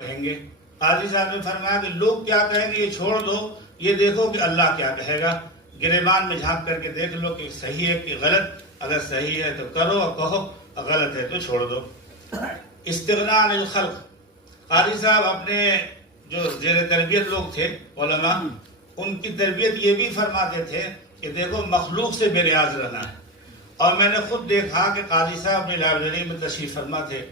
کہیں گے. قاضی صاحب نے فرمایا کہ لوگ کیا کہیں گے یہ چھوڑ دو، یہ دیکھو کہ اللہ کیا کہے گا. گریبان میں جھانک کر کے دیکھ لو کہ صحیح ہے کہ غلط. اگر صحیح ہے تو کرو اور کہو، غلط ہے تو چھوڑ دو. استغناء عن الخلق. قاضی صاحب اپنے جو زیر تربیت لوگ تھے علماء، ان کی تربیت یہ بھی فرماتے تھے کہ دیکھو مخلوق سے بے نیاز رہنا ہے. اور میں نے خود دیکھا کہ قاضی صاحب اپنی لائبریری میں تشریف فرما تھے.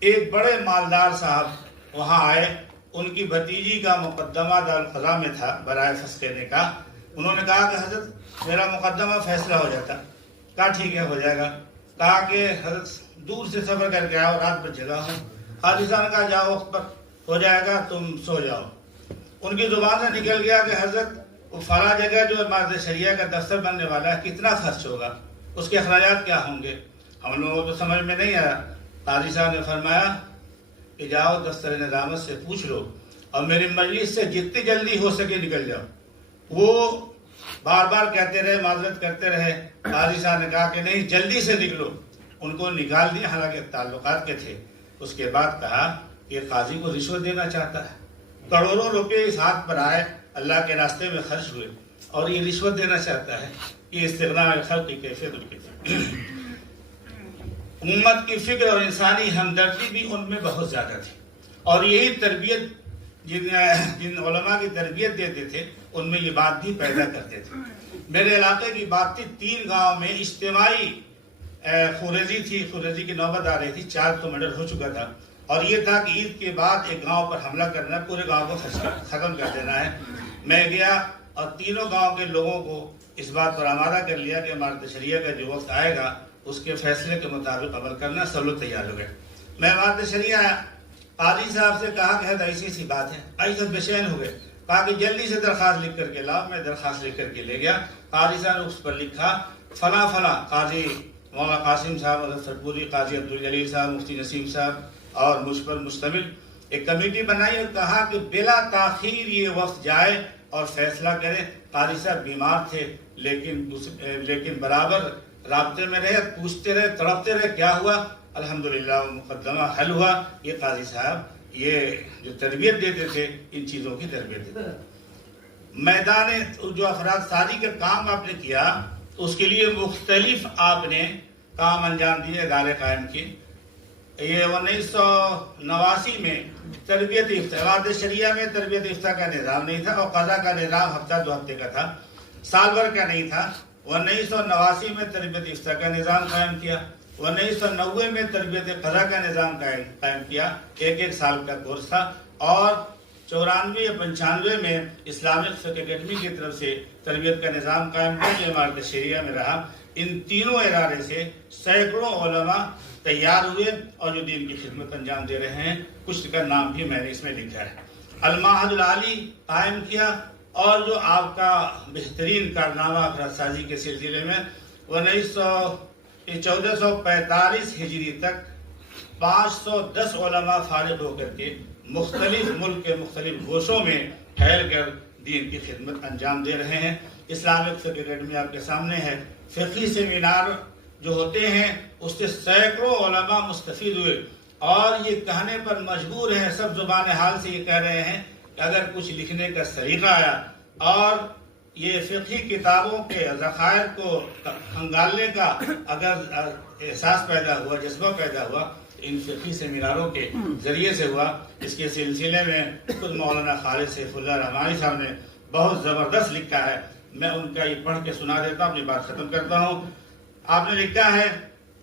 ایک بڑے مالدار صاحب وہاں آئے، ان کی بھتیجی کا مقدمہ دارالقضاء میں تھا برائے پھنس دینے کا. انہوں نے کہا کہ حضرت میرا مقدمہ فیصلہ ہو جاتا. کہا ٹھیک ہے ہو جائے گا. کہا کہ حضرت دور سے سفر کر کے آؤ، رات بھر جگہ ہو. قاضی صاحب نے کہا جاؤ وقت پر ہو جائے گا، تم سو جاؤ. ان کی زبان سے نکل گیا کہ حضرت وہ فلاں جگہ جو امارت شریعہ کا دفتر بننے والا ہے کتنا خرچ ہوگا، اس کے اخراجات کیا ہوں گے. ہم لوگوں کو تو سمجھ میں نہیں آیا. قاضی صاحب نے فرمایا کہ جاؤ دفتر نظامت سے پوچھ لو اور میری مجلس سے جتنی جلدی ہو سکے نکل جاؤ. وہ بار بار کہتے رہے، معذرت کرتے رہے. قاضی صاحب نے کہا کہ نہیں جلدی سے نکلو. ان کو نکال دیا، حالانکہ تعلقات کے تھے. اس کے بعد کہا کہ قاضی کو رشوت دینا چاہتا ہے. کروڑوں روپے اس ہاتھ پر آئے، اللہ کے راستے میں خرچ ہوئے، اور یہ رشوت دینا چاہتا ہے. یہ استغناء عن الخلق کی کیفیت ان کی تھی. امت کی فکر اور انسانی ہمدردی بھی ان میں بہت زیادہ تھی. اور یہی تربیت جن علماء کی تربیت دیتے تھے ان میں یہ بات بھی پیدا کرتے تھے. میرے علاقے کی بات تھی، 3 گاؤں میں اجتماعی خوریزی تھی. خوریزی کی نوبت آ رہی تھی، 4 تو مرڈر ہو چکا تھا. اور یہ تھا کہ عید کے بعد ایک گاؤں پر حملہ کرنا، پورے گاؤں کو ختم کر دینا ہے. میں گیا اور تینوں گاؤں کے لوگوں کو اس بات پر آمادہ کر لیا کہ امارت شریعہ کا جو وقت آئے گا اس کے فیصلے کے مطابق عمل کرنا. سب لوگ تیار ہو گئے. میں امارت شریعہ قاضی صاحب سے کہا کہ ایسی ایسی بات ہے. ایسے بے چین ہو گئے. کہا کہ جلدی سے درخواست لکھ کر کے لاؤ. میں درخواست لکھ کر کے لے گیا. قاضی صاحب نے اس پر لکھا فلاں فلاں قاضی مولانا قاسم صاحب، حضرت سرپوری، قاضی عبدالجلیل صاحب، مفتی نسیم صاحب اور مجھ پر مشتمل ایک کمیٹی بنائی اور کہا کہ بلا تاخیر یہ وقت جائے اور فیصلہ کرے. قاضی صاحب بیمار تھے لیکن برابر رابطے میں رہے، پوچھتے رہے، تڑپتے رہے کیا ہوا. الحمدللہ مقدمہ حل ہوا. یہ قاضی صاحب یہ جو تربیت دیتے تھے ان چیزوں کی تربیت دیتے تھے. میدان جو افراد سازی کا کام آپ نے کیا اس کے لیے مختلف آپ نے کام انجام دیے، ادارے قائم کیے. یہ 1989 میں تربیت امارت شریعہ میں تربیت افتاء کا نظام نہیں تھا اور قضا کا نظام ہفتہ 2 ہفتے کا تھا، سال بھر کا نہیں تھا. 1989 میں تربیت افتاء کا نظام قائم کیا. 1990 میں تربیت قضا کا نظام قائم کیا. 1 سال کا کورس تھا. اور 94 یا 95 میں اسلامک فقہ اکیڈمی کی طرف سے تربیت کا نظام قائم کیا جو امارت شریعہ میں رہا. ان تینوں ادارے سے سینکڑوں علماء تیار ہوئے اور جو دین کی خدمت انجام دے رہے ہیں. کچھ کا نام بھی میں نے اس میں لکھا ہے. المعہد العالی قائم کیا. اور جو آپ کا بہترین کارنامہ افراد سازی کے سلسلے میں 1445 ہجری تک 510 علماء فارغ ہو کر کے مختلف ملک کے مختلف گوشوں میں پھیل کر دین کی خدمت انجام دے رہے ہیں. اسلامک فقہ اکیڈمی آپ کے سامنے ہے. فقہی سیمینار جو ہوتے ہیں اس سے سینکڑوں علماء مستفید ہوئے اور یہ کہنے پر مجبور ہیں، سب زبان حال سے یہ کہہ رہے ہیں کہ اگر کچھ لکھنے کا طریقہ آیا اور یہ فقہی کتابوں کے ذخائر کو کھنگالنے کا اگر احساس پیدا ہوا، جذبہ پیدا ہوا، ان فقہی سیمیناروں کے ذریعے سے ہوا. اس کے سلسلے میں خود مولانا خالد سیف اللہ رحمانی صاحب نے بہت زبردست لکھا ہے. میں ان کا یہ پڑھ کے سنا دیتا ہوں، اپنی بات ختم کرتا ہوں. آپ نے لکھا ہے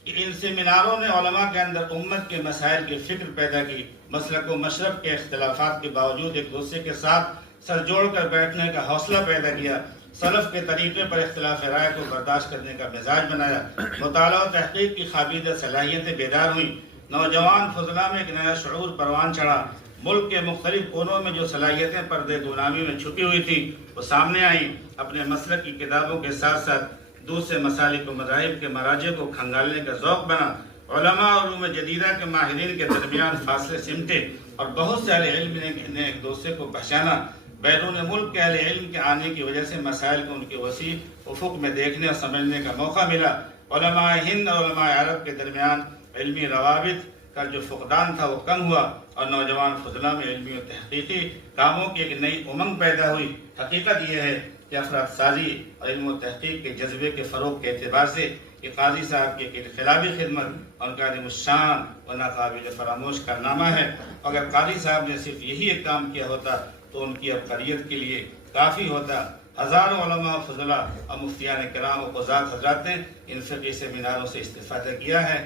کہ ان سیمیناروں نے علماء کے اندر امت کے مسائل کی فکر پیدا کی. مسلک و مشرب کے اختلافات کے باوجود ایک دوسرے کے ساتھ سر جوڑ کر بیٹھنے کا حوصلہ پیدا کیا. سلف کے طریقے پر اختلاف رائے کو برداشت کرنے کا مزاج بنایا. مطالعہ و تحقیق کی خابیدہ صلاحیتیں بیدار ہوئیں. نوجوان فضلاء میں ایک نیا شعور پروان چڑھا. ملک کے مختلف کونوں میں جو صلاحیتیں پردے دونامی میں چھپی ہوئی تھیں وہ سامنے آئیں. اپنے مسلک کی کتابوں کے ساتھ ساتھ دوسرے مسالک و مذاہب کے مراجع کو کھنگالنے کا ذوق بنا. علماء اور علوم جدیدہ کے ماہرین کے درمیان فاصلے سمٹے اور بہت سے اہل علم نے ایک دوسرے کو پہچانا. بیرون ملک کے اہل علم کے آنے کی وجہ سے مسائل کو ان کے وسیع افق میں دیکھنے اور سمجھنے کا موقع ملا. علماء ہند اور علماء عرب کے درمیان علمی روابط کا جو فقدان تھا وہ کم ہوا اور نوجوان فضلاء میں علمی و تحقیقی کاموں کی ایک نئی امنگ پیدا ہوئی۔ حقیقت یہ ہے کہ افراد سازی اور علم و تحقیق کے جذبے کے فروغ کے اعتبار سے کہ قاضی صاحب کی ایک انقلابی خدمت اور عظیم الشان و ناقابل فراموش کارنامہ ہے۔ اگر قاضی صاحب نے صرف یہی ایک کام کیا ہوتا تو ان کی عبقریت کے لیے کافی ہوتا۔ ہزاروں علماء و فضلاء اور مفتیان کرام و قضات حضرات نے ان فقہی سیمیناروں سے استفادہ کیا ہے،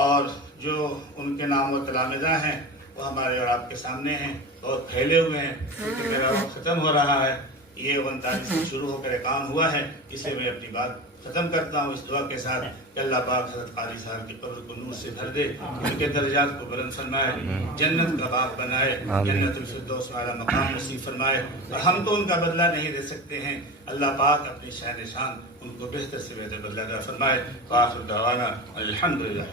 اور جو ان کے نام و تلامذہ ہیں وہ ہمارے اور آپ کے سامنے ہیں، بہت پھیلے ہوئے ہیں، کیونکہ میرا وقت ختم ہو رہا ہے۔ یہ 39 سے شروع ہو کر کام ہوا ہے، اس سے میں اپنی بات ختم کرتا ہوں اس دعا کے ساتھ کہ اللہ پاک حضرت قاری صاحب کی قبر کو نور سے بھر دے، ان کے درجات کو بلند فرمائے، جنت کا باغ بنائے، جنت الفردوس والا مقام نصیب فرمائے۔ اور ہم تو ان کا بدلہ نہیں دے سکتے ہیں، اللہ پاک اپنی شان شان ان کو بہتر سے بہتر بدلہ عطا فرمائے۔ وآخر دعوانا الحمدللہ۔